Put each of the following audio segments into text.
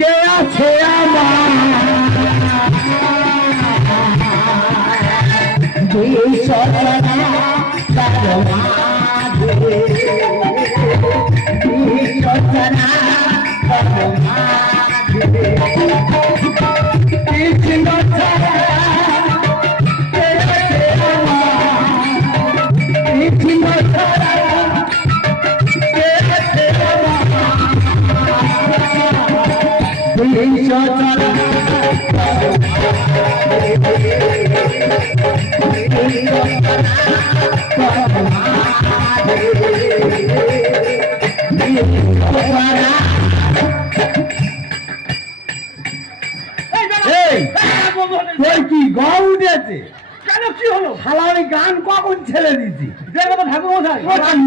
কে আছে আমার দুই চরণা তার মাঝে দুই চরণা তার মাঝে কৃষ্ণ ছাড়া কে আছে আমার কৃষ্ণ ছাড়া কে আছে আমার দুই চরণা কি গা উঠেছে কেন কি হলো? শালা আমি গান কখন ছেড়ে দিচ্ছি ঠাকুর মশাই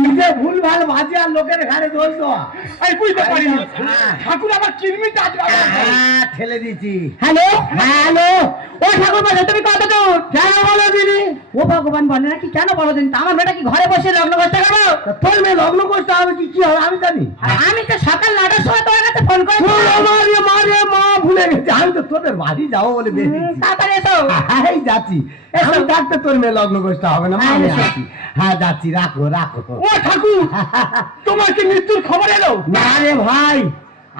নিজে ভুল ভাল বাজে আর লোকের ঘাড়ে দোষ দেওয়া আমি বুঝতে পারিনি হ্যাঁ। ঠাকুর আমার কিরমিটা আজকে হ্যাঁ ঠেলে দিচ্ছি হ্যালো হ্যালো ও ঠাকুর মশাই তুমি কত দূর? কেন বলো দিদি ও ভগবান বলে নাকি কেন বলো দিন আমার মেয়েটা কি ঘরে বসে লগ্ন করতে গেল? তোর মেয়ে লগ্ন করতে হবে কি কি হবে আমি জানি আমি তো সকাল 9টার সময় তোমার কাছে ফোন করেছি। মা ভুলে গেছে আমি তো তোদের বাড়ি যাবো বলে বেরিয়েছি তাড়াতাড়ি এসো। এই যাচ্ছি আমি ডাকতে তোর মেয়ে লগ্ন করতে হবে না হ্যাঁ, আমি এসো। আছি। হ্যাঁ যাচ্ছি রাখো রাখো ও ঠাকুর তোমার কি মৃত্যুর খবর এলো? না রে ভাই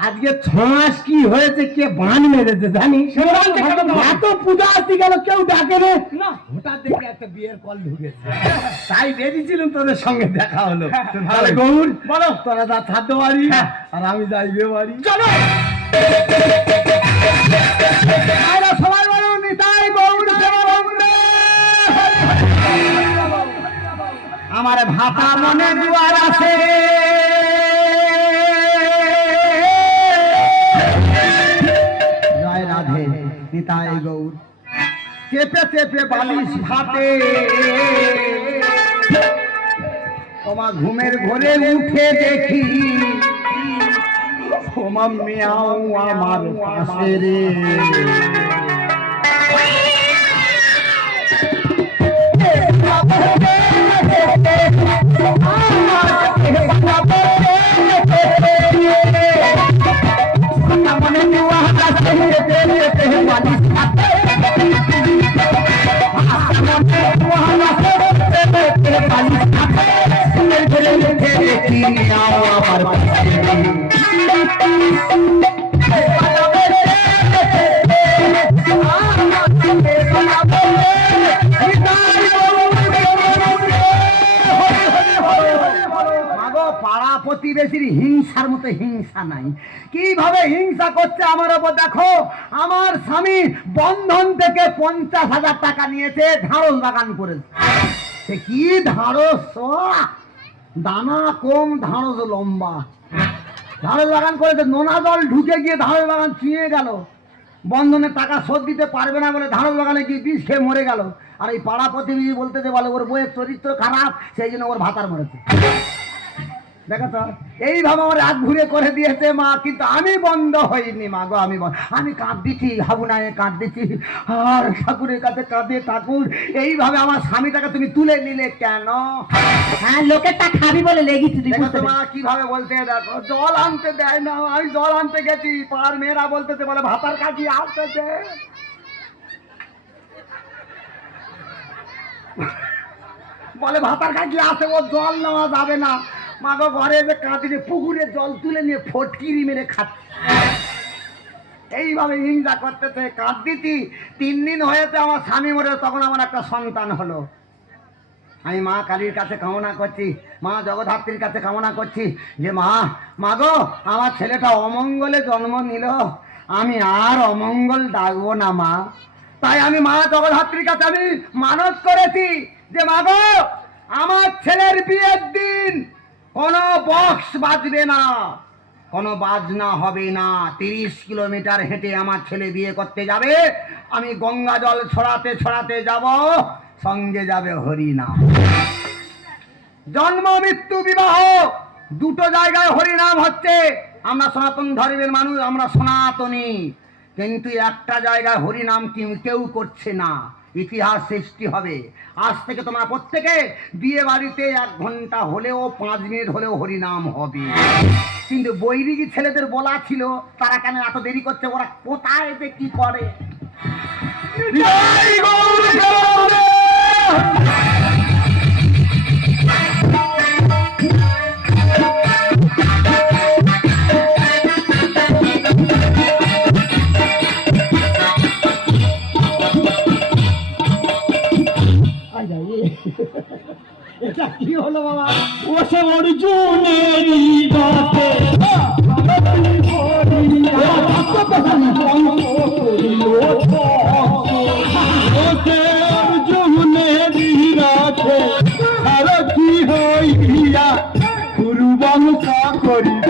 আজকে 6 মাস কি হয়েছে কে বান মেরেছে জানিস বানকে কেন দেওয়া? এত পূজা আসতে গেল কেউ ডাকে রে না হঠাৎ দেখে একটা বিয়ের কল ঢুকেছে তাই বেরিয়েছিলাম তোদের সঙ্গে দেখা হলো হ্যাঁ, তাহলে গৌর বলো। তোরা যা থাকতে বাড়ি হ্যাঁ। আর আমি যাই বিয়ে বাড়ি চলো আরে সবাই বলুন নিতাই গৌর দেবানন্দে। আমার ভাতা মনে দুয়ার আছে জয় রাধে নিতাই গৌর চেপে চেপে বালিশ ভাতে তোমার ঘুমের ঘরে উঠে দেখি তোমার মেয়াও আমার পাশে রে পাড়া প্রতিবেশীর হিংসার মতো হিংসা নাই কিভাবে হিংসা করছে আমার ওপর দেখো আমার স্বামী বন্ধন থেকে 50,000 টাকা নিয়েছে ঢাড়স বাগান করেছে সে কি ঢাড়স দানা কম ঢাড়স লম্বা ঢাড়স বাগান করেছে নোনা জল ঢুকে গিয়ে ঢাড়স বাগান চুঁয়ে গেল বন্ধনের টাকা শোধ দিতে পারবে না বলে ঢাড়স বাগানে গিয়ে বিষ খেয়ে মরে গেল আর এই পাড়া প্রতিবেশী বলতে যে বলে ওর বইয়ের চরিত্র খারাপ সেই জন্য ওর ভাতার মরেছে দেখো তো এইভাবে আমার রাত ঘুরে করে দিয়েছে মা কিন্তু আমি বন্ধ হইনি মা গো আমি কাঁদতেছি হাবুনায় কাঁদতেছি আর ঠাকুরের কাছে কাঁদে ঠাকুর এইভাবে আমার স্বামীটাকে তুমি তুলে নিলে কেন হ্যাঁ লোকের তা খাবি বলে লেগেছি তুই দেখো বুঝতে তো মা পেরেছিস? কিভাবে বলতে দেখো জল আনতে দেয় না আমি জল আনতে গেছি পাড়ার মেয়েরা বলতেছে বলে ভাতার কাছে আসতেছে বলে ভাতার কাছে আসে ও জল নেওয়া যাবে না মা গো ঘরে যে কাঁদিয়ে পুকুরে জল তুলে নিয়ে ফটকিরি মেরে খাচ্ছে এইভাবে হিংসা করতেছে কাঁদিতি 3 দিন হয়েছে আমার স্বামী মরে তখন আমার একটা সন্তান হলো আমি মা কালীর কাছে কামনা করছি মা জগদ্ধাত্রীর কাছে কামনা করছি যে মা গো আমার ছেলেটা অমঙ্গলে জন্ম নিল আমি আর অমঙ্গল ডাকবো না মা তাই আমি মা জগদ্ধাত্রীর কাছে আমি মানত করেছি যে মা গো আমার ছেলের বিয়ের দিন কোনো বক্স বাজবে না কোনো বাজনা হবে না 30 কিলোমিটার হেঁটে আমার ছেলে বিয়ে করতে যাবে আমি গঙ্গা জল ছড়াতে ছড়াতে যাব সঙ্গে যাবে হরিনাম জন্ম মৃত্যু বিবাহ দুটো জায়গায় হরিনাম হচ্ছে আমরা সনাতন ধর্মের মানুষ আমরা সনাতনী কিন্তু একটা জায়গায় হরিনাম কেউ করছে না ইতিহাস সৃষ্টি হবে। আজ থেকে তোমরা প্রত্যেকে বিয়ে বাড়িতে 1 ঘন্টা হলেও 5 মিনিট হলেও হরিনাম হবে। কিন্তু বৈরিগী ছেলেদের বলা ছিল তারা কেন এত দেরি করছে, ওরা কোথায় যে কি করে। জয় গৌর গৌর। এটা কি হলো বাবা? ওসে অর্জুনেরই রথে ওসে অর্জুনেরই রথে সারথি হইয়া কুরুবংশ করিব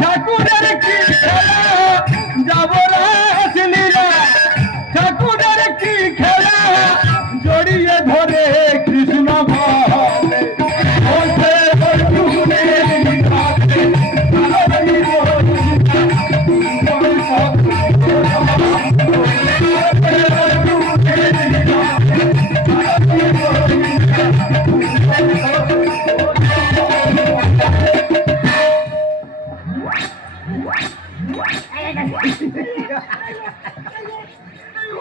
ঠাকুরের কি যাব ঠাকুরের কি খেলা জড়িয়ে ধরে কৃষ্ণ ভাবে ওসে অর্জুনের রথে সারথি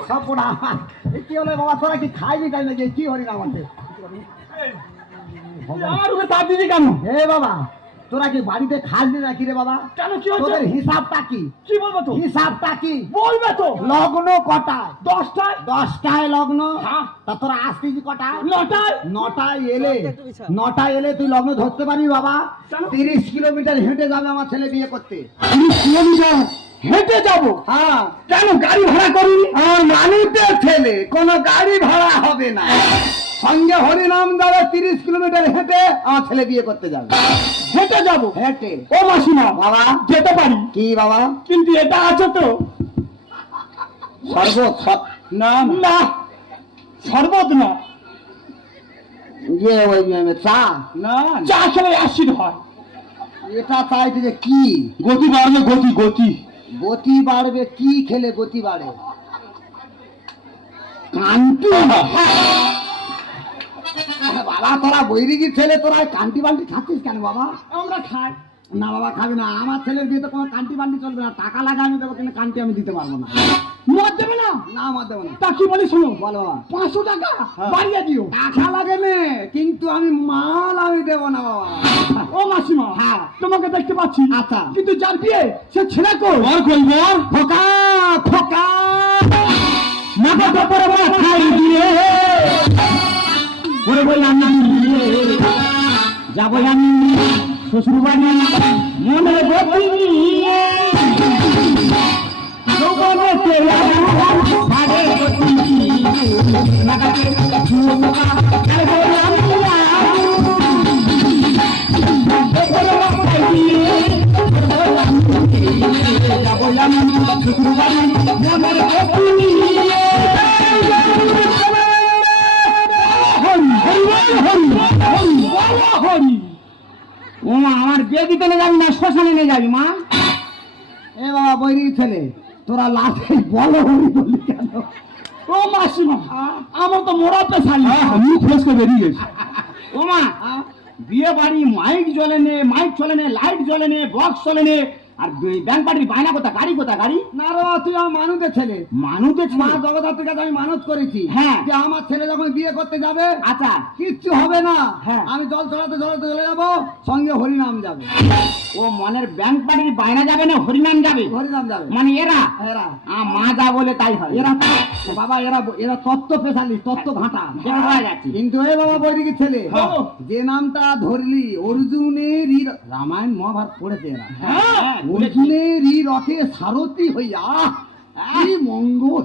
সপনা কি হলো বাবা? তোরা কি খাইনি তাই নাকি? কি হরিনাম আছে? আমার উপরে তাপ দিদি কেন? হে বাবা, তোরা কি বাড়িতে খাসনি নাকি রে বাবা? কেন কি হচ্ছে? তোদের হিসাবটা কি? কি বলবো তো? হিসাবটা কি? বলবে তো? লগ্ন কটায়? 10টায়। 10টায় লগ্ন। হ্যাঁ। তা তোরা আসতিস কটায়? 9টায়। 9টায় এলে 9টায় এলে তুই লগ্ন ধরতে পারবি বাবা? কেন? 30 কিলোমিটার হেঁটে যাবে আমার ছেলে বিয়ে করতে। 30 কিলোমিটার হেঁটে যাবো? হ্যাঁ। কেন গাড়ি ভাড়া করিনি? আমার মানুষের ছেলে, কোনো গাড়ি ভাড়া হবে না। সঙ্গে হরিনাম যাবে 30 কিলোমিটার হেঁটে আমার ছেলে বিয়ে করতে যাবে। হেঁটে যাবো? হেঁটে। ও মাসিমা বাবা যেতে পারি, কি বাবা? কিন্তু এটা আছে তো? শরবত না না, শরবত না। ইয়ে ওই চা? না, চা খেলে অ্যাসিড হয়। এটা চাইতে যে কি? গতি বাড়বে, গতি গতি। গতি বাড়বে? কি খেলে গতি বাড়ে? কান্তি? বাবা তোরা বৈরিগীর ছেলে, তোরা কান্তি বান্টি খাচ্ছিস কেন বাবা? আমরা খাই না বাবা খাবি না, আমার ছেলের বিয়েতে কোনো কান্তি বান্টি চলবে না। টাকা লাগে আমি দেবো, কিন্তু কান্তি আমি দিতে পারবো না। মদ দেবে না? না মত দেবো না। তা কি বলি শোনো, বলো বাবা। 500 টাকা হ্যাঁ। বাড়িয়ে দিও। টাকা লাগে নে, কিন্তু আমি মাল আমি দেবো না বাবা। ও মাসিমা, হ্যাঁ। তোমাকে দেখতে পাচ্ছি, আচ্ছা। কিন্তু যার বিয়ে সে ছেলে কই? বল কই বল। খোকা খোকা মাথা উপরে মাথায় দিয়ে ওরে বল আমি যাবো আমি শ্বশুর বাড়ি মনে গতি নিয়ে যৌবনেতে ভারে গতি লাগাতে ঝুমকা আরে বল আমি যাবো আমি শ্বশুর বাড়ি মনে গতি নিয়ে ওমা আমার বিয়ে দিতে নিয়ে যাবি না শ্মশানে নিয়ে যাবি মা? এ বাবা বৈরিগীর ছেলে, তোরা লাঠি বলো হরি বলি কেন? ও মাসিমা, আমার তো মোড়া পেশালি, মুখ ফেসকে বেরিয়ে গেছে। ওমা বিয়ে বাড়ি মাইক জ্বলে নে, মাইক চলে নে, লাইট জ্বলে নে, বক্স চলে নে, আর ব্যাংক পার্টির বায়না কোথা, গাড়ি কোথা গাড়ি? না রে বাবা, তুই আমার মানুষের ছেলে। মানুষের মা ছেলে? জগদ্ধাত্রীর কাছে আমি মানত করেছি, হ্যাঁ। যে আমার ছেলে যখন বিয়ে করতে যাবে আচ্ছা কিচ্ছু হবে না, হ্যাঁ। আমি জল চড়াতে চড়াতে চলে যাবো, সঙ্গে হরিনাম যাবে। ও মনের ব্যাংক পার্টির বায়না যাবে না হরিনাম যাবে? হরিনাম যাবে। মানে এরা এরা মা যা বলে তাই হয়। এরা বাবা এরা এরা তত্ত্ব পেশালি, তত্ত্ব ঘাটা। দেখা যাচ্ছে। কিন্তু এ বাবা বৈদিকের ছেলে, হ্যাঁ। যে নামটা ধরলি অর্জুনের রামায়ণ মহাভারত পড়েছে এরা। হ্যাঁ, অর্জুনের রথে সারথি হইয়া কি মঙ্গল।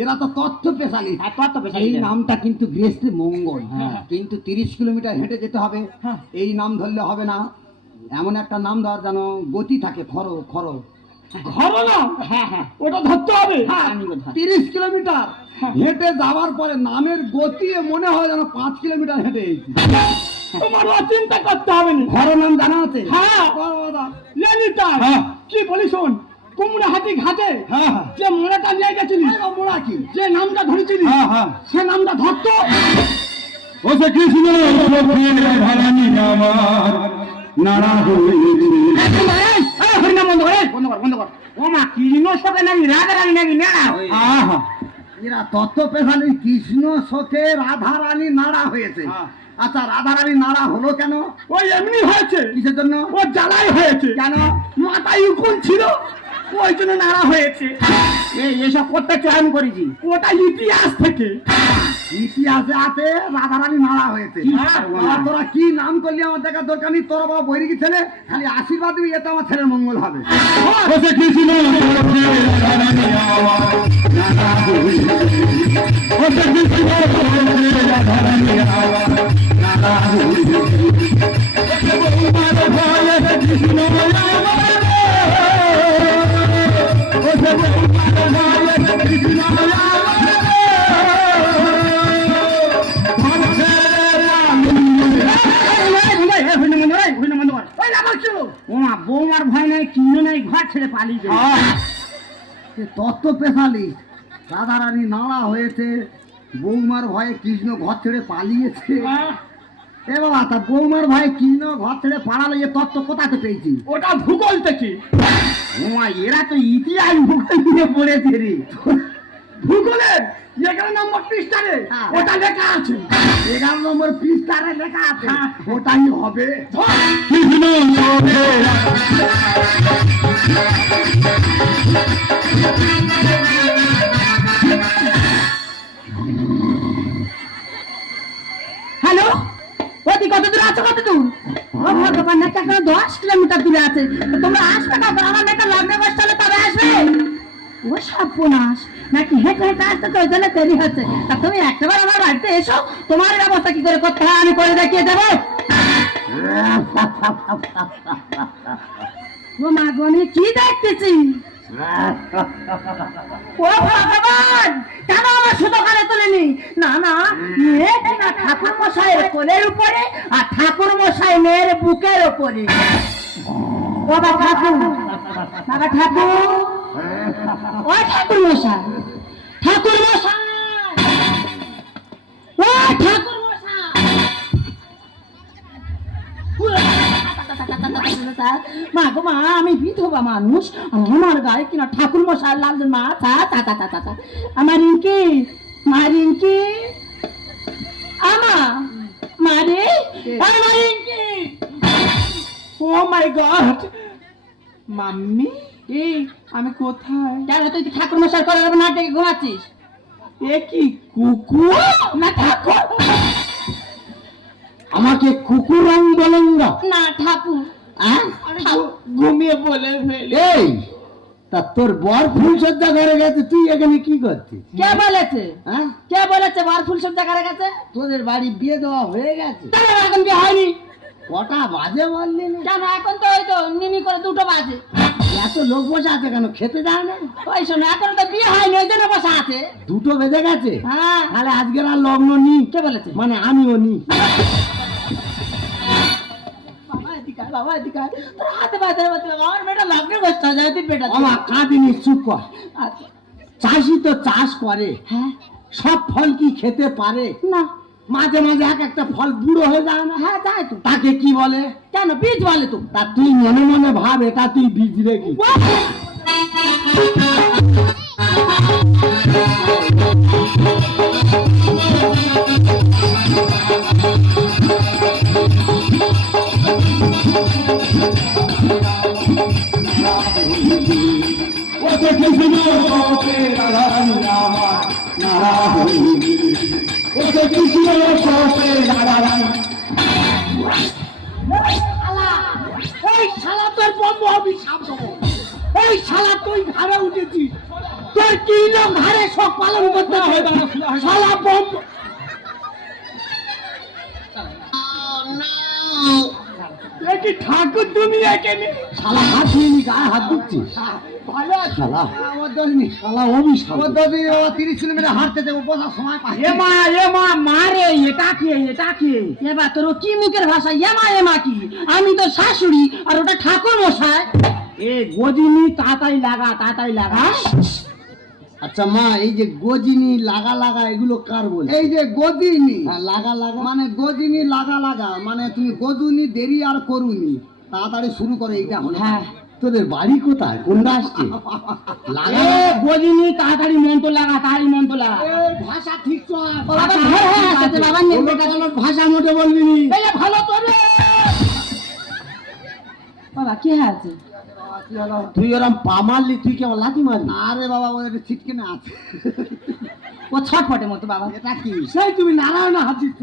এরা তো তত্ত্ব পেশালি। হ্যাঁ, তত্ত্ব পেশালি। এই নামটা কিন্তু গৃহস্থী মঙ্গল, হ্যাঁ। কিন্তু 30 কিলোমিটার হেঁটে যেতে হবে। হ্যাঁ। এই নাম ধরলে হবে না, এমন একটা নাম ধর যেন গতি থাকে, খরো খরো। ঘর না, হ্যাঁ হ্যাঁ ওটা ধরতে হবে। হ্যাঁ, আমি কোথায়? 30 কিলোমিটার হেঁটে যাওয়ার পরে নামের গতি মনে হয় যেন 5 কিলোমিটার হেঁটে এসেছি। তোমার চিন্তা করতে হবে না। ঘর নাম জানা আছে? হ্যাঁ, বলো দাদা। লেনিটার। হ্যাঁ। কি বলি শোন, কুমড়া হাতি ঘাটে হ্যাঁ হ্যাঁ যে মোড়াটা নিয়ে গেছিলি মোড়া কি? যে নামটা ধরেছিলি হ্যাঁ হ্যাঁ সে নামটা ধরতো ও সে কৃষ্ণ চোখের রাধারানী আমার নাড়া হয়েছে হরিনাম বন্ধ করে বন্ধ কর বন্ধ কর ও মা কৃষ্ণ সাথে নাকি রাধারানী নাকি নেড়া আহা এরা তত্ত্ব পেশালি কৃষ্ণ শোকে রাধা রানী নাড়া হয়েছে। হ্যাঁ। আচ্ছা, রাধা রানী নাড়া হলো কেন? ওই এমনি হয়েছে কিসের জন্য? ও জ্বালাই হয়েছে কেন? মাথায় উকুন ছিল ওই জন্য নাড়া হয়েছে এসব করতে চয়ন করেছি ওটা ইতিহাস থেকে ইতিহাসে আছে রাধা রানী নাড়া হয়েছে। হ্যাঁ। আর তোরা কি নাম করলি আমার দেখার দরকার নেই। তোরা বাবা বৈরিকি ছেলে, খালি আশীর্বাদ দিবি, এতে আমার ছেলের মঙ্গল হবে। ও সে কৃষ্ণ চোখের রাধারানী আমার নাড়া হয়েছে ও সে কৃষ্ণ চোখের রাধারানী আমার নাড়া হয়েছে ও সে বৌমার ভয়ে কৃষ্ণ আমার ও সে বৌমার ভয়ে কৃষ্ণ বৌমার ভয় নাই কিনো নাই ঘর ছেড়ে পালিয়ে যায় তত্ত্ব পেশালি রাধা রানী নাড়া হয়েছে, বৌমার ভয়ে কৃষ্ণ ঘর ছেড়ে পালিয়েছে। এ বাবা, তা বৌমার ভয়ে কৃষ্ণ ঘর ছেড়ে পালালো, এ তত্ত্ব কোথাতে পেয়েছি? ওটা ভূগোল থেকে ওমা, এরা তো ইতিহাস ভূগোল নিয়ে পড়েছে রে। ভূগোলের 11 নম্বর পৃষ্ঠারে হ্যাঁ। ওটা লেখা আছে 11 নম্বর পৃষ্ঠারে লেখা আছে, ওটাই হবে। কৃষ্ণ চোখের হ্যালো, ওদি কত দূর আছো? কত দূর? ও ভগবান, না এখন 10 কিলোমিটার দূরে আছে। তো তোমরা আসবে না? আমার মেয়েটা লাগবে বসতে হলে তবে আসবে। ও সর্বনাশ, নাকি হেঁটে হেঁটে আসতে তো ওই জন্য দেরি হচ্ছে। তা তুমি একটাবার আমার বাড়িতে এসো, তোমার ব্যবস্থা কি করে করতে হয় আমি করে দেখিয়ে দেবো। ও মা গো, আমি কি দেখতেছি? ও ভগবান, কেন আমার শুধু কানে তোলেনি? না না, মেয়ে কিনা ঠাকুর মশাইয়ের কোলের উপরে আর ঠাকুর মশাই মেয়ের বুকের উপরে। বাবা ঠাকুর, বাবা ঠাকুর, ও ঠাকুর মশাই, ঠাকুর মশাই, ও ঠাকুর মশাই। মা গো মা, আমি বিধবা মানুষ, আমার গায়ে কিনা ঠাকুর মশাই লাগছে। মা তা তা তা তা তা আমার রিঙ্কি, মা রিঙ্কি, আমা মারে, আমার রিঙ্কি। ও মাই গড মাম্মি এই আমি কোথায় কেন তুই ঠাকুর মশাই করে না ডেকে ঘুমাচ্ছিস? এ কি কুকুর না ঠাকুর, আমাকে কুকুরাং বলেন না না ঠাকুর। ঘুমিয়ে বলে ফেলে এই তা তোর বর ফুল সজ্জা ঘরে গেছে, তুই এখানে কি করছিস? কে বলেছে? হ্যাঁ, কে বলেছে বার ফুল সব জায়গায় গেছে? তোদের বাড়ি বিয়ে দেওয়া হয়ে গেছে? কেন এখন বিয়ে হয়নি? কটা বাজে বললি না? কেন এখন তো ওই তো নিনি করে 2টো বাজে। এত লোক বসে আছে কেন, খেতে যায় না? ওই শোনো, এখন তো বিয়ে হয়নি, ওই জন্য বসে আছে। 2টো বেজে গেছে? হ্যাঁ। তাহলে আজকের আর লগ্ন নি। কে বলেছে? মানে আমিও নি। বাবা এদিকে আয়, বাবা এদিকে আয়। তোর হাতে বাঁধতে বাঁধতে আমার মেয়েটা লাগবে বসতে যায়, তুই পেটা আমার কাঁদিনি, চুপ কর। আচ্ছা। চাষি তো চাষ করে, হ্যাঁ সব ফল কি খেতে পারে? না, মাঝে মাঝে এক একটা ফল বুড়ো হয়ে যায় না? হ্যাঁ যাই তো। তাকে কি বলে? কেন বীজ বলে তো? তা তুই মনে মনে ভাব, এটা তুই বীজ রেখি। ওই শালা তোর বম্ব আমি সাপ দেবো ওই শালা তুই ঘাড়ে উঠেছিস তোর কি লোক ঘাড়ে সব পালন করতে হয় শালা বম্ব কি ঠাকুর তুমি এখানে শালা হাত নিয়ে নি, গায়ে হাত দিচ্ছিস? ভালো আছে শালা আমার দশ নেই, শালা অভিশাপ। আমার 10 দিন 30 কিলোমিটার হাঁটতে দেবো, বসার সময় পাই। এ মা মারে এটা কে এবার তোর কি মুখের ভাষা? এমা এমা কি? আমি তো শাশুড়ি আর ওটা ঠাকুর মশাই। এ গজিনি তাড়াতাড়ি লাগা। আচ্ছা মা, এই যে গজিনি লাগা লাগা এগুলো কার বলে? এই যে গদিনি লাগা লাগা মানে গদিনি লাগা লাগা মানে তুমি গদুনি দেরি আর করুনি, তাড়াতাড়ি শুরু করে, এইটা হলো। হ্যাঁ, তোদের বাড়ি কোথায়, কোনটা আসছে? লাগা এ গজিনি তাড়াতাড়ি মন্ত্র লাগা, ভাষা ঠিক তো আছে। বাবা ঘর হয়ে আসছে বাবা নেই ভাষা মোটে বলবি নি। ভালো তো রে। বাবা কি আছে? তুই ওরম পা মারলি, তুই কেমন লাথি মারলি? না রে বাবা, ওদের ছিটকে না আছে। ও ছটফটে মতো বাবা। এটা কি? সেই তুমি নারায়ণে হাত দিচ্ছ।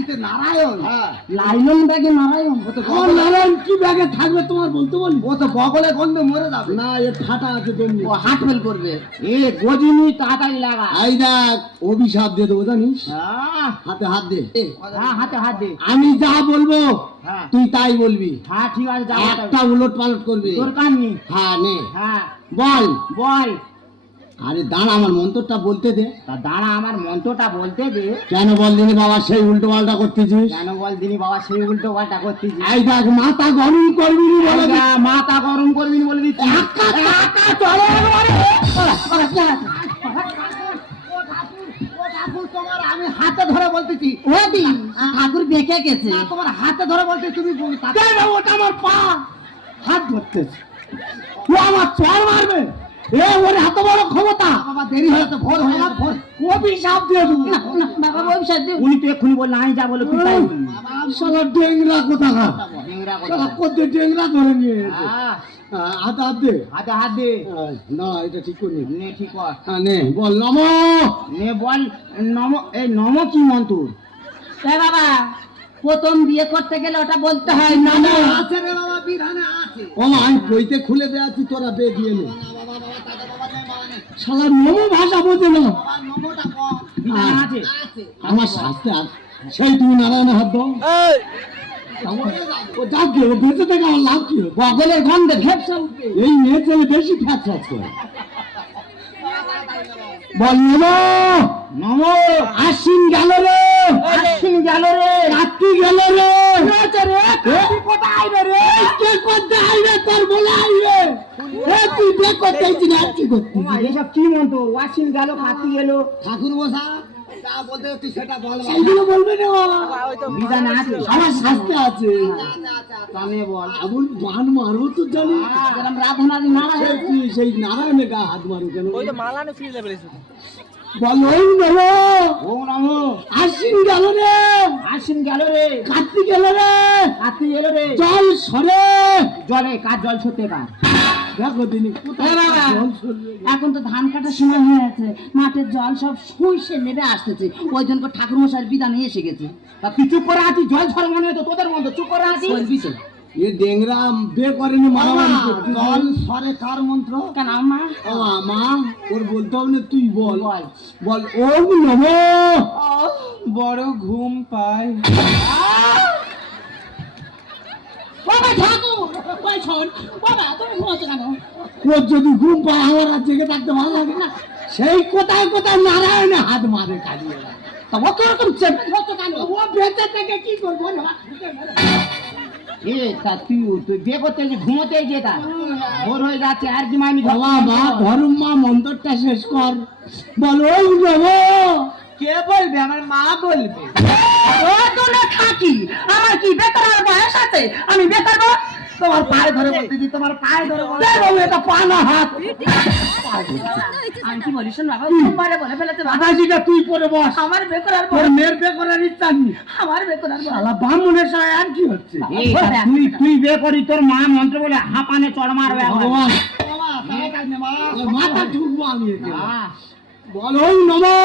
ইতে নারায়ণ। হ্যাঁ, লাইলন ব্যাগে নারায়ণ। ও তো আমার নারায়ণ কি ব্যাগে থাকবে তোমার বলতে বলি? ও তো বগলে গন্ধে মরে যাবে। না, এর ফাটা আছে তেমনি। ও হাট ফেল করবে। এ গজিনি তাড়াতাড়ি লাগা। এই দেখ, অভিশাপ দিয়ে দেবো জানিস? হ্যাঁ, হাতে হাত দে। হাতে হাত দে। আমি যা বলবো হ্যাঁ, তুই তাই বলবি, হ্যাঁ ঠিক আছে, যাও একটা উলট পালট করবি। তোর কান নেই। হ্যাঁ নে, হ্যাঁ বল। বল। আরে দাঁড়া, আমার মন্ত্রটা বলতে দে। তা দাঁড়া, আমার মন্ত্রটা বলতে দে। কেন বল দিনি বাবা সেই উল্টো পাল্টা করতেছিস? কেন বল দিনি বাবা সেই উল্টো পাল্টা করতেছি? এই দেখ, মাথা গরম করবি নি বলে দে। মাথা গরম করবি না বলে দিচ্ছি। চলো একবারে। তোমার আমি হাতে ধরে বলতেছি, ও দি ঠাকুর বেঁকে গেছে। না তোমার হাতে ধরে বলতে তুমি ওটা আমার পা, হাত ধরতেছে। ও আমার চর মারবে। এ ওর এত বড় ক্ষমতা। বাবা দেরি হয়ে তো ভোর হয়ে যাবে, ভোর। অভিশাপ দিয়ে দেবো। না, না, বাবা অভিশাপ দিও। উনি তো এক্ষুনি বললেন আমি যা বলে তুই তাই বলবি। শালা ডেংরা কোথাকার। ডেংরা কথা। শালা কোথায় ডেংরা ধরে নিয়ে এসেছে। হ্যাঁ, হাতে হাত দে। হাতে হাত দে। না, এটা ঠিক করে নে। নে ঠিক কর। নে, বল নমো। নে বল নম। এই নম কি মন্ত্র? এ বাবা প্রথম বিয়ে করতে গেলে ওটা বলতে হয় না না। আছে রে বাবা, বিধানে আছে। ও মা, আমি বইতে খুলে দেয়াছি, তোরা বে দিয়ে নে। শালা নমো ভাষা বোঝে না। বাবা নমটা কম। বিধানে আছে। আছে। আমার শাস্তে আর সেই তুমি নারায়ণে হাত দাও। ও যাক গে, ও বেঁচে থেকে আমার লাভ কি হবে? বগলের গন্ধে ভেপসা উঠবে। এই মেয়ে ছেলে বেশি ফ্যাচ ফ্যাচ করে। বল নমো। নম। আশ্বিন গেল রে, আশ্বিন গেল রে। কার্তিক গেল রে। কোথায় আইবে রে? কে করতে আইবে তোর বলে আইবে। এ তুই বে করতে আইছি না, কি করতে? ওমা, এসব কি মন্ত্র? আশ্বিন গেল, কার্তিক গেল। ঠাকুর বসা যা বলতে তুই সেটা বল বাবা। সেইগুলো বলবে না বাবা। বিধানে আছে। আমার শাস্তে আছে। কানে বল। এমন বান মারবো তো জানি। যেরকম রাধনাদি নারায়ণ। সেই তুই সেই নারায়ণে গা হাত মারু কেন? বল ওম নমো। ও নম। আশ্বিন গেল রে, আশ্বিন গেল রে। কার্তিক গেল রে, কার্তিক গেল রে। জল সরে। জলে কার জল সত্যি কার? দেখো দিনি এ কোথায় বাবা জল সরবে। এখন তো ধান কাটার সময় হয়ে আছে, মাঠের জল সব শুইছে নেমে আসতেছে, ওই জন্য ঠাকুর মশাইয়ের বিধানে এসে গেছে। তা তুই চুপ করে আছিস, জল ছড়া মনে হতো তোদের মতো চুপ করে আছিস। বলবি তো? এ ডেংরা বে করেনি মারামারি বাবা, করতে। জল সরে কার মন্ত্র? কেন আমার ও মা, ওর বলতে হবে না, তুই বল। বল। বল ওম নমো। বড় ঘুম পায়। বাবা ঠাকুর ওই শোন বাবা তুমি ঘুমাচ্ছ কেন? ওর যদি ঘুম পায় আমার আর জেগে থাকতে ভালো লাগে না। সেই কোথায় কোথায় নারায়ণে হাত মারে কালিয়ে। তা ও কিরকম চেপে ধরছো কেন? ও বেঁচে থেকে কি করবো না? এ তা তুই বিয়ে করতে যে ঘুমোতে যেটা ভোর হয়ে যাচ্ছে আর কি মাইনি বাবা মা ধরুম মা মন্ত্রটা শেষ কর। বল ওম নমো। কে বলবে? আমার মা বলবে। ও তো না থাকি আমার কি বেকার আর বয়স আছে আমি বেকার না? তোমার পায়ে ধরে বলতেছি, তোমার পায়ে ধরে বলতেছি। দেখো এটা পানা হাত। আমি কি বলি শোন বাবা তোমারে বলে ফেলেছে বাবা আকাশিটা তুই পরে বস। আমার বেকার আর তোর বয়স মেয়ের বে করার ইচ্ছা নেই। আমার বেকার আর বয়স শালা ব্রাহ্মণের সঙ্গে আর কি হচ্ছে? এই তা তুই বিয়ে করি তোর মা মন্ত্র বলে হাঁপানে চড় মারবে এখন। ভগবান, বাবা তাড়াতাড়ি নে মা। ওর মাথা ঠুকবো আমি একে। হ্যাঁ, বল ওম নমো।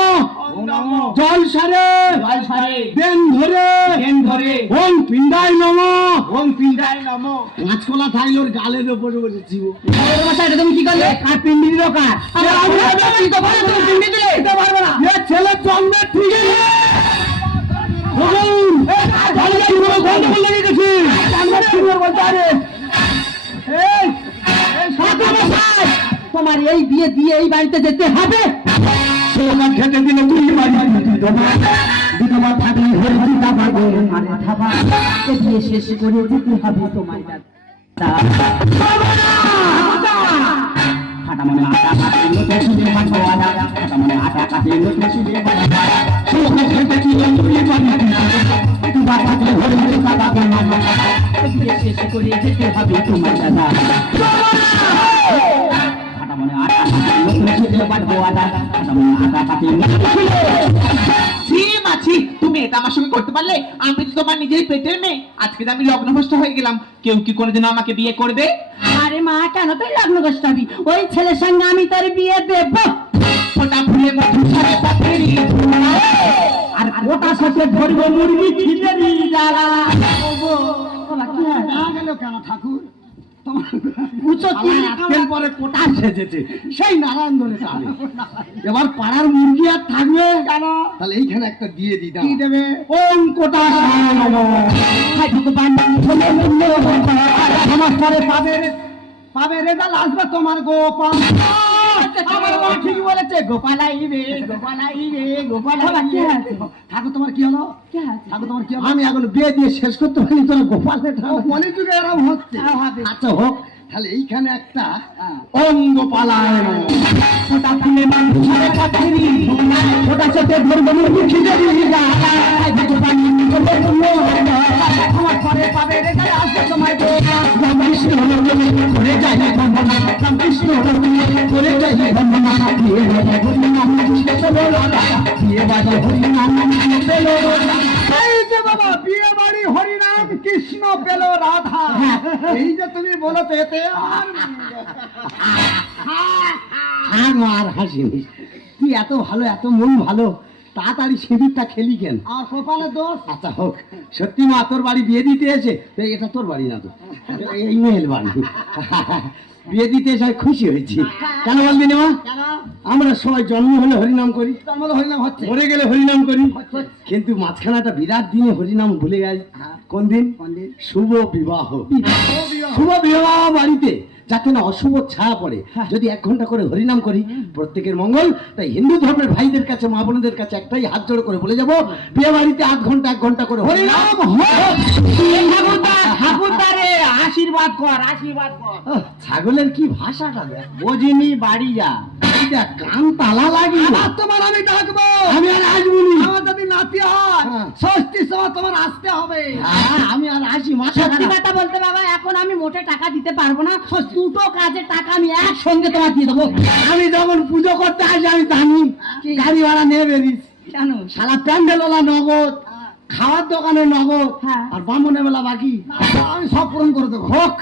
ও নম। জল সারে, জল ছাড়ে। দেন ধরে, দেন ধরে। ওম পিণ্ডায় নমো। ওম পিণ্ডায় নম। কাঁচকলা থাইল ওর গালের ওপরে বসেছি। এটা তুমি কি করলে? কার পিণ্ডি দিল কার? তুই তো বলে তুমি পিন্ডি দিলে ছেলে জন্মে ঠিক আছে। তোমার এই বিয়ে দিয়ে এই বাড়িতে যেতে হবে। সোনা খেতে দিলে তুই বাড়ি বিধবা থাকলে হরি দিতা পাবো মানে থাবা এ বিয়ে শেষ করে যেতে হবে তোমার দাদা। ফাটা মনে আটা কাটে নতুন সুরে বাঁধবো আদা ফাটা মনে আটা কাটে নতুন সুরে বাঁধবো আদা সোনা খেতে কি অঞ্জলি বাঁধবো তোমার থাকলে হরিণের কাদা বানাবো বিয়ে শেষ করে যেতে হবে তোমার দাদা ফাটা মনে আটা কাটে নতুন সুরে বাঁধবো আদা ফাটা মনে আটা কাটে নতুন সুরে মাছি তুমি এটা আমার সঙ্গে করতে পারলে? আমি তো তোমার নিজের পেটের মেয়ে। আজকে তো আমি লগ্নভ্রষ্ট হয়ে গেলাম, কেউ কি কোনোদিন আমাকে বিয়ে করবে? আরে মা, কেন তুই লগ্ন কষ্ট হবি? ওই ছেলের সঙ্গে আমি তোর বিয়ে দেব। ফোটা ফুলে মধু ছাড়ে পাপড়ি আর ওটা সাথে ধরবো মুরগি খিচেড়ি জ্বালা বাবা, কি হয়? না গেল কেন ঠাকুর? তোমার উঁচু আজকের পরে কোটা সেজেছে সেই নারায়ণ ধরে টানে। এবার পাড়ার মুরগি আর থাকবে কেন? তাহলে এইখানে একটা দিয়ে দিই। কি দেবে? ওম কোটা হাই ভগবান, আমার পরে পাবে রেজাল্ট আসবে তোমার গোপাল। আমার মা ঠিক বলেছে, গোপালাই রে গোপালাই রে গোপালাই বাবা, কি রে। হয়েছে? ঠাকুর তোমার কি হলো? কি হয়েছে? ঠাকুর তোমার কি হলো? আমি এখন বিয়ে দিয়ে শেষ করতে পারি, তোর গোপালে অনেক যুগে এরকম হচ্ছে। আচ্ছা হোক, তাহলে এইখানে একটা অঙ্গ পালায় ওটা ফুলে মধু ছাড়ে পাপড়ি ওটা সাথে ধরবো মুরগি খিচেড়ি জ্বালা ভগবান আমার পরে পাবে রেজাল্ট আসবে তোমার গোপাল। রামকৃষ্ণ করে যাই বন্দনা রামকৃষ্ণ করে যাই বন্দনা বিয়ে বাজে হরিনাম চলো রাধা বিয়ে বাজে হরিনাম চলো রাধা এই যে বাবা, বিয়ে বাড়ি হরিনাম কৃষ্ণ পেল রাধা। এই যে তুমি বলেছো, এতে আর হাসিনি। তুই এত ভালো, এত মন ভালো, তাড়াতাড়ি সিঁদুরটা খেলি কেন? আর কপালে দোষ। আচ্ছা হোক, সত্যি মা তোর বাড়ি বিয়ে দিতে এসে, তো এটা তোর বাড়ি না তো, এই মেয়ের বাড়ি। বিয়ে দিতে এসে আমি খুশি হয়েছি। কেন বলবি না মা? কেন? আমরা সবাই জন্ম হলে হরিনাম করি, তার মধ্যে হরিনাম হচ্ছে। মরে গেলে হরিনাম করি, কিন্তু মাঝখানে একটা বিরাট দিনে হরিনাম ভুলে যাই। কোন দিন? কোন দিন? শুভ বিবাহ। ও বিবাহ। শুভ বিবাহ বাড়িতে যাতে না অশুভ ছায়া পড়ে, যদি 1 ঘন্টা করে হরিনাম করি, প্রত্যেকের মঙ্গল। তাই হিন্দু ধর্মের ভাইদের কাছে, মা বোনদের কাছে একটাই হাত জোড় করে বলে যাব, বিয়ে বাড়িতে 1 ঘন্টা 1 ঘন্টা করে হরিনাম হোক। ঠাকুরদারে আশীর্বাদ কর আশীর্বাদ কর আহ, ছাগলের কি ভাষাটা দেখ, বোঝিনি বাড়ি যা এই দেখ, কান তালা লাগি। আর তোমার আমি ডাকবো। আমি আর আসবো নি। আমার যদি নাতি হয়, হ্যাঁ। ষষ্ঠীর সময় তোমার আসতে হবে। আমি আর আসি মাথা সত্যি খারাপ। কথা বলতে বাবা, এখন আমি মোটে টাকা দিতে পারবো না। দুটো কাজের টাকা আমি একসঙ্গে তোমার দিয়ে দেবো। আমি যখন পুজো করতে আসি আমি জানি গাড়ি ভাড়া নিয়ে বেরিস, কেন? সারা প্যান্ডেলওয়ালা নগদ, খাওয়ার দোকানে নগদ, হ্যাঁ। আর বামুনের বেলা বাকি। আমি সব পূরণ করে দেবো। হোক,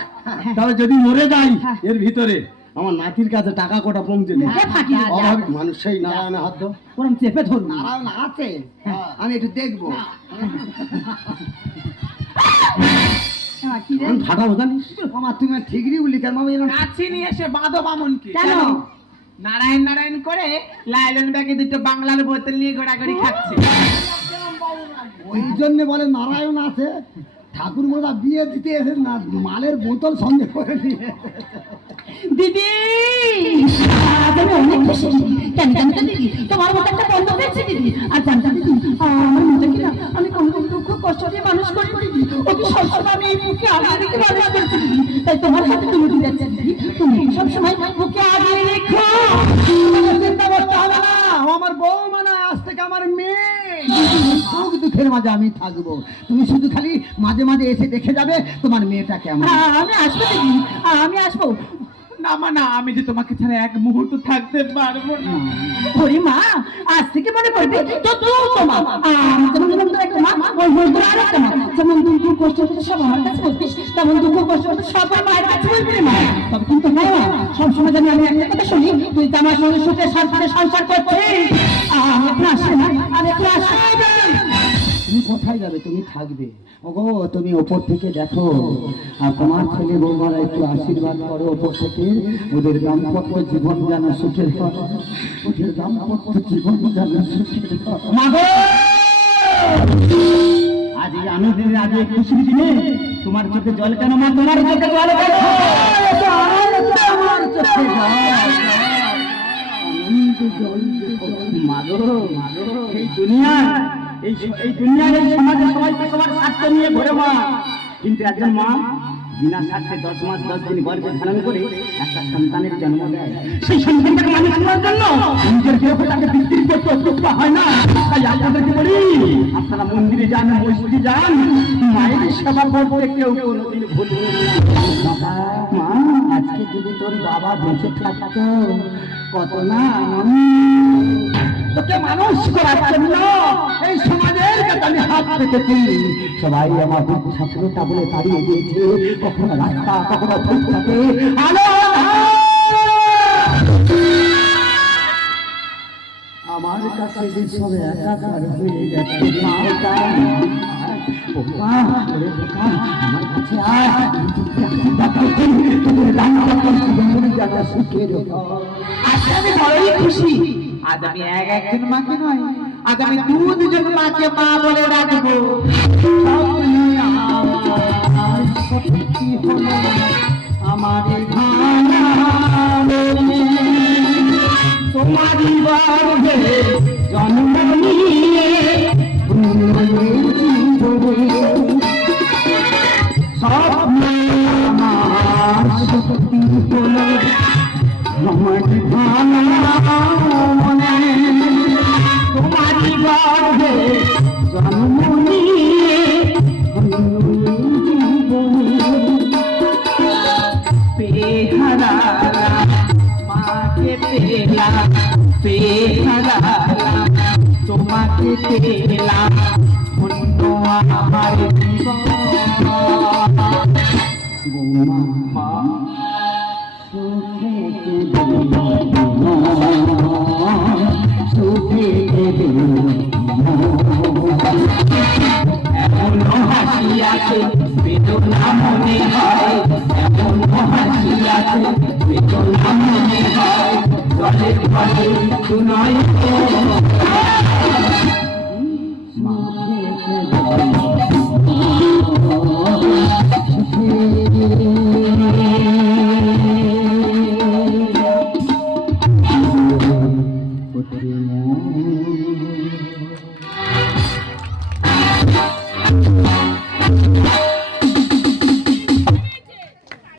তবে যদি মরে যাই হ্যাঁ। এর ভিতরে আমার নাতির কাছে টাকা কটা পৌঁছে দিই। মুখে ফাটিয়ে দাও। অভাবী মানুষ, সেই নারায়ণে হাত দাও। ওরম চেপে ধরুন। নারায়ণ আছে, আমি একটু দেখবো। কি রে? আমি ফাটাবো জানিস? আমার তুমি ঠিকই বলি কেন মামা? এরকম কাছে নিয়ে এসে বাঁধো বামনকে। কেন? নারায়ণ নারায়ণ করে লাইলন ব্যাগে 2টো বাংলার বোতল নিয়ে ঘোরাঘুরি খাচ্ছে। ওই জন্য বলে নারায়ণ আছে। ঠাকুর মোদা বিয়ে দিতে এসে না মালের বোতল সঙ্গে করে নিয়ে দিদি, আজ আমি অনেক খুশি দিদি। কেন কেন তো দিদি, তোমার মতো একটা বন্ধ পেয়েছি দিদি। আর জানতা দিদি, আমার মতো কিনা আমি কোনোদিন দুঃখ কষ্ট দিয়ে মানুষ করি দিদি। ওকে সবসময় আমি এই মুখে আগিয়ে রেখে মানুষ করছি দিদি। তাই তোমার সাথে তুমি দিদি যাচ্ছি দিদি, তুমি সবসময় মুখে আগিয়ে রেখো। আমার চিন্তা করতে হবে না। আমার বউ মানে আজ থেকে আমার মেয়ে। সুখ দুঃখের মাঝে আমি থাকবো। তুমি শুধু খালি মাঝে মাঝে এসে দেখে যাবে তোমার মেয়েটা কেমন। আমি আসবো দিদি, আমি আসবো। না মা না, আমি যে তোমাকে ছাড়া 1 মুহূর্ত থাকতে পারবো না। ওরে মা, আজ থেকে মনে করবে তো তোমা। আমি যেমন বন্ধু একটা মা, ওই বন্ধু আর একটা মা। যেমন দুঃখ কষ্ট হচ্ছে সব আমার কাছে বলতিস, তেমন দুঃখ কষ্ট হচ্ছে সব আমার মায়ের কাছে বলবি রে মা। তবে কিন্তু হ্যাঁ মা, সবসময় জানি আমি একটা কথা শুনি, তুই তো আমার সঙ্গে সুখে শান্তিতে সংসার করছিস। আমি এখন আসি না, আমি এখন আসি। তুমি কোথায় যাবে? তুমি থাকবে। ওগো, তুমি ওপর থেকে দেখো আর তোমার ছেলে বৌমারা একটু আশীর্বাদ করো ওপর থেকে। ওদের দাম্পত্য জীবন যেন সুখের হয়, ওদের দাম্পত্য জীবন যেন সুখের হয়। মাগো আজ এই আনন্দের, আজ এই খুশির দিনে তোমার চোখে জল কেন মা? তোমার চোখে জল কেন? আমার চোখে জল। আনন্দ জল দেখো। মাগো এই দুনিয়া, এই দুনিয়ার এই সমাজে সবাই তো সবার স্বার্থ নিয়ে ঘোরে মা। কিন্তু একজন মা বিনা স্বার্থে 10 মাস 10 দিন গর্ভে ধারণ করে একটা সন্তানের জন্ম দেয়। সেই সন্তানটাকে মানুষ করার জন্য নিজের দেহটাকে বিক্রি করতে অসুবিধা হয় না। তাই আপনাদেরকে বলি, আপনারা মন্দিরে যান, মসজিদে যান, মায়ের সেবা করতে কেউ কোনোদিন ভুলবেন না। মা, আজকে যদি তোর বাবা বেঁচে থাকতো কত না আনন্দ। তোকে মানুষ করার জন্য এই সমাজের কাছে আমি হাত পেতেছি। সবাই আমার দুঃখ স্বপ্নটা বলে তাড়িয়ে দিয়েছে। কখনো রাস্তা, কখনো ফুটপাতে আলো আমার কাছে বিশ্বরে একাকার হয়ে গেছে। আমার কাছে আজকে আমি বড়ই খুশি। আজ আমি একজন মাকে নয়, আজ আমি দুজন মাকে মা বলে ডাকবো। আমার তোমারি বাড়বে জন্ম নিয়ে স্বপ্ন আমার সত্যি হলো আমার মনে তোমারি বাড়বে জন্ম নিয়ে পেহারা মাকে পেলাম, পেহারা তোমাকে পেলাম, অন্য আমার জীবন। মা এমন হাসি আছে বেদনা মনে হয়, এমন হাসি আছে বেদনা মনে হয়, জলের ঘরে শুনয়